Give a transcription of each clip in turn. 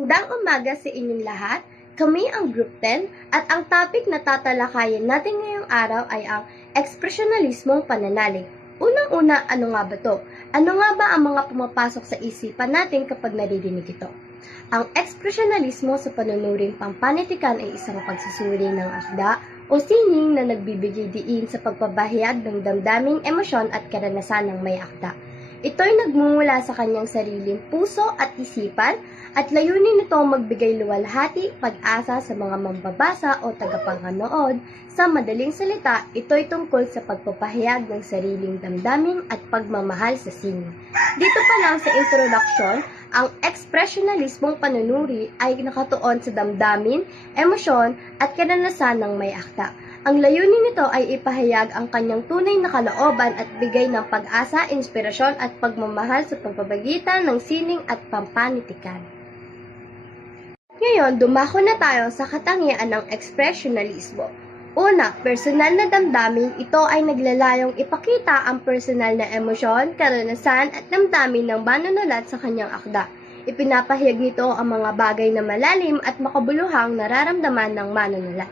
Magandang umaga sa inyong lahat. Kami ang Group 10 at ang topic na tatalakayin natin ngayong araw ay ang ekspresyonalismong pananalig. Unang-una, ano nga ba to? Ano nga ba ang mga pumapasok sa isipan natin kapag naririnig ito? Ang ekspresyonalismo sa panunuring pampanitikan ay isang pagsusuri ng akda o sining na nagbibigay diin sa pagpapahayag ng damdaming emosyon at karanasan ng may akda. Ito'y nagmumula sa kanyang sariling puso at isipan at layunin nitong magbigay luwalhati, pag-asa sa mga mambabasa o tagapanganood. Sa madaling salita, ito'y tungkol sa pagpapahayag ng sariling damdamin at pagmamahal sa sining. Dito pa lang sa introduction, ang ekspresyonalismong panunuri ay nakatuon sa damdamin, emosyon at karanasan ng may akda. Ang layunin nito ay ipahayag ang kanyang tunay na kalooban at bigay ng pag-asa, inspirasyon at pagmamahal sa pamamagitan ng sining at pampanitikan. Ngayon, dumako na tayo sa katangian ng ekspresyonalismo. Una, personal na damdamin. Ito ay naglalayong ipakita ang personal na emosyon, karanasan at damdamin ng manunulat sa kanyang akda. Ipinapahayag nito ang mga bagay na malalim at makabuluhang nararamdaman ng manunulat.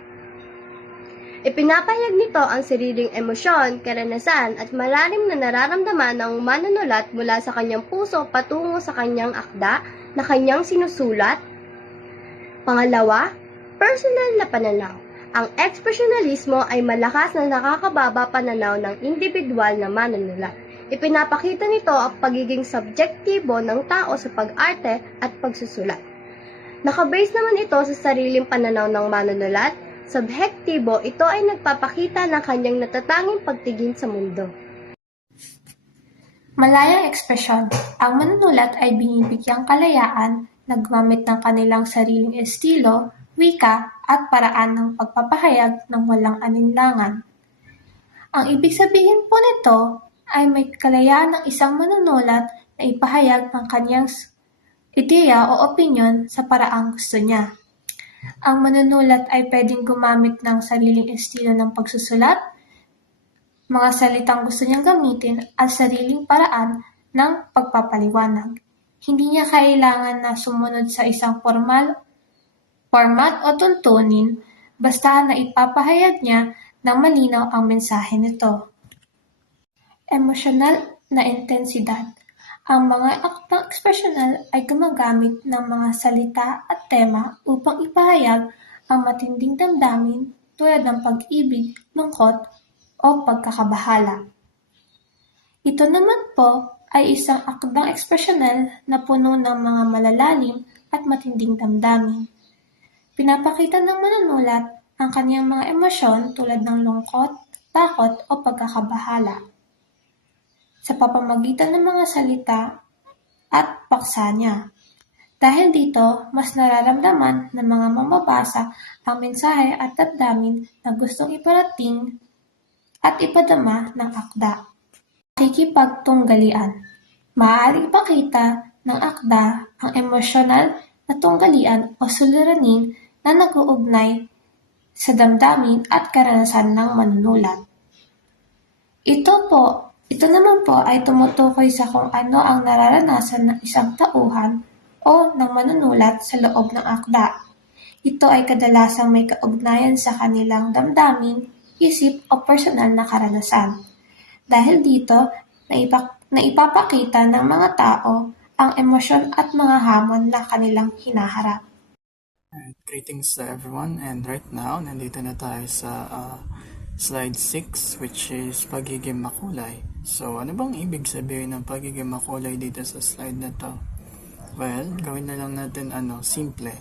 Ipinapahayag nito ang sariling emosyon, karanasan at malalim na nararamdaman ng manunulat mula sa kanyang puso patungo sa kanyang akda na kanyang sinusulat. Pangalawa, personal na pananaw. Ang ekspresyonalismo ay malakas na nakakababa pananaw ng individual na manunulat. Ipinapakita nito ang pagiging subjektibo ng tao sa pag-arte at pagsusulat. Nakabase naman ito sa sariling pananaw ng manunulat. Subjektibo, ito ay nagpapakita ng kanyang natatanging pagtingin sa mundo. Malayang ekspresyon. Ang manunulat ay binibigyang kalayaan na gumamit ng kanilang sariling estilo, wika, at paraan ng pagpapahayag ng walang alinlangan. Ang ibig sabihin po nito ay may kalayaan ng isang manunulat na ipahayag ang kanyang ideya o opinyon sa paraang gusto niya. Ang manunulat ay pwedeng gumamit ng sariling estilo ng pagsusulat, mga salitang gusto niyang gamitin at sariling paraan ng pagpapaliwanag. Hindi niya kailangan na sumunod sa isang format o tuntunin, basta na ipapahayag niya ng malinaw ang mensahe nito. Emosyonal na intensidad. Ang mga aktang ekspresyonal ay gumagamit ng mga salita at tema upang ipahayag ang matinding damdamin tulad ng pag-ibig, lungkot, o pagkakabahala. Ito naman po ay isang akdang ekspresyonal na puno ng mga malalalim at matinding damdamin. Pinapakita ng manunulat ang kanyang mga emosyon tulad ng lungkot, takot, o pagkakabahala sa pamamagitan ng mga salita at paksa niya. Dahil dito, mas nararamdaman ng mga mambabasa ang mensahe at damdamin na gustong iparating at ipadama ng akda. Pakikipagtunggalian. Maaaring ipakita ng akda ang emosyonal na tunggalian o suliranin na nag-uugnay sa damdamin at karanasan ng manunulat. Ito naman po ay tumutukoy sa kung ano ang nararanasan ng isang tauhan o ng manunulat sa loob ng akda. Ito ay kadalasang may kaugnayan sa kanilang damdamin, isip o personal na karanasan. Dahil dito, naipapakita ng mga tao ang emosyon at mga hamon na kanilang hinaharap. Greetings to everyone, and right now, nandito na tayo sa slide 6, which is pagiging makulay. So, ano bang ibig sabihin ng pagiging makulay dito sa slide na to? Well, gawin na lang natin simple.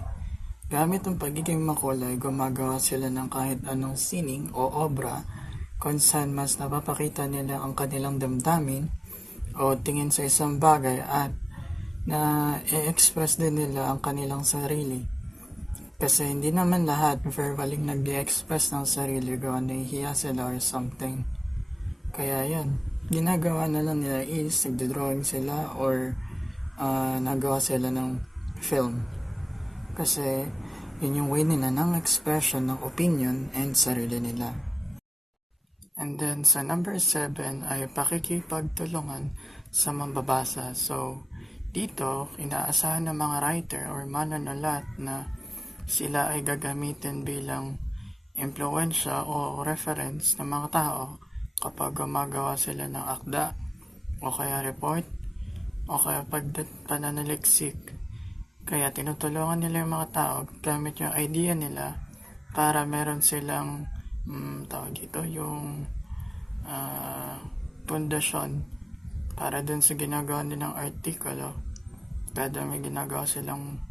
Gamit ang pagiging makulay, gumagawa sila ng kahit anong sining o obra kung saan mas napapakita nila ang kanilang damdamin o tingin sa isang bagay at na i-express din nila ang kanilang sarili. Kasi hindi naman lahat verbally nag-express ng sarili gawa nahihiya sila or something. Kaya yan, ginagawa na lang nila is nagdodrawing sila or nagawa sila ng film. Kasi yun yung way nila ng expression ng opinion and sarili nila. And then sa number 7 ay pakikipagtulungan sa mambabasa. So dito, inaasahan ng mga writer or manunulat na sila ay gagamitin bilang impluensya o reference ng mga tao kapag gumagawa sila ng akda o kaya report o kaya pananaliksik. Kaya tinutulungan nila yung mga tao gamit yung idea nila para meron silang tawag dito, yung pundasyon para dun sa ginagawa nilang artikulo. Kada may ginagawa silang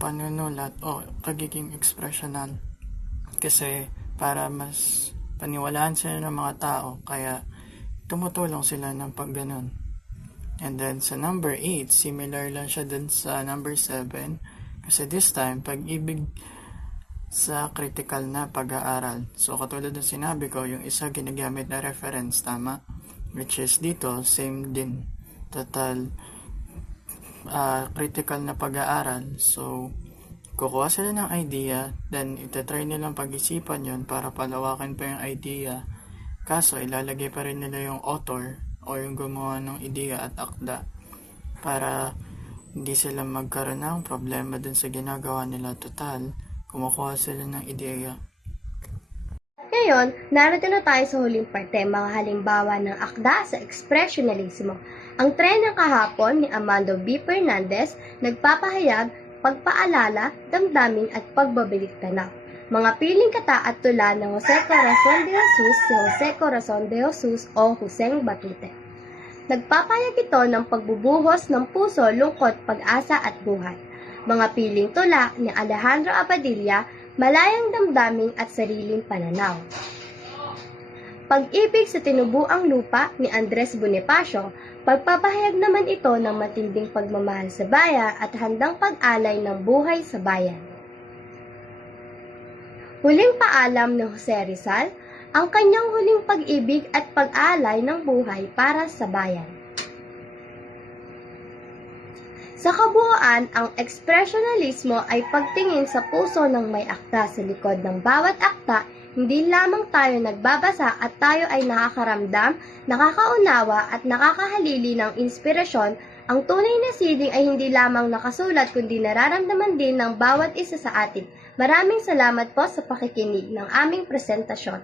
panunulat o pagiging expressional. Kasi para mas paniwalaan sila ng mga tao, kaya tumutulong sila ng pagganon. And then sa number 8, similar lang siya dun sa number 7. Kasi this time, pag-ibig sa critical na pag-aaral. So katulad ng sinabi ko, yung isa ginagamit na reference, tama? Which is dito, same din. Total critical na pag-aaral. So, kukuha sila ng idea, then itatry nilang pag-isipan yun para palawakin pa yung idea. Kaso, ilalagay pa rin nila yung author o yung gumawa ng ideya at akda para hindi sila magkaroon ng problema dun sa ginagawa nila. Total, kumukuha sila ng ideya. Ngayon, narito na tayo sa huling parte, mga halimbawa ng akda sa ekspresyonalismo. Ang tren ng kahapon ni Amando B. Fernandez nagpapahayag, pagpaalala, damdamin at pagbabalik tanaw. Mga piling kata at tula ng Jose Corazon de Jesus, si Jose Corazon de Jesus o Joseng Batute. Nagpapahayag ito ng pagbubuhos ng puso, lungkot, pag-asa at buhay. Mga piling tula ni Alejandro Abadilla, malayang damdamin at sariling pananaw. Pag-ibig sa tinubuang lupa ni Andres Bonifacio, pagpapahayag naman ito ng matinding pagmamahal sa bayan at handang pag-alay ng buhay sa bayan. Huling paalam ni Jose Rizal, ang kanyang huling pag-ibig at pag-alay ng buhay para sa bayan. Sa kabuuan, ang ekspresyonalismo ay pagtingin sa puso ng may akda. Sa likod ng bawat akda, hindi lamang tayo nagbabasa at tayo ay nakakaramdam, nakakaunawa at nakakahalili ng inspirasyon. Ang tunay na sining ay hindi lamang nakasulat kundi nararamdaman din ng bawat isa sa atin. Maraming salamat po sa pakikinig ng aming presentasyon.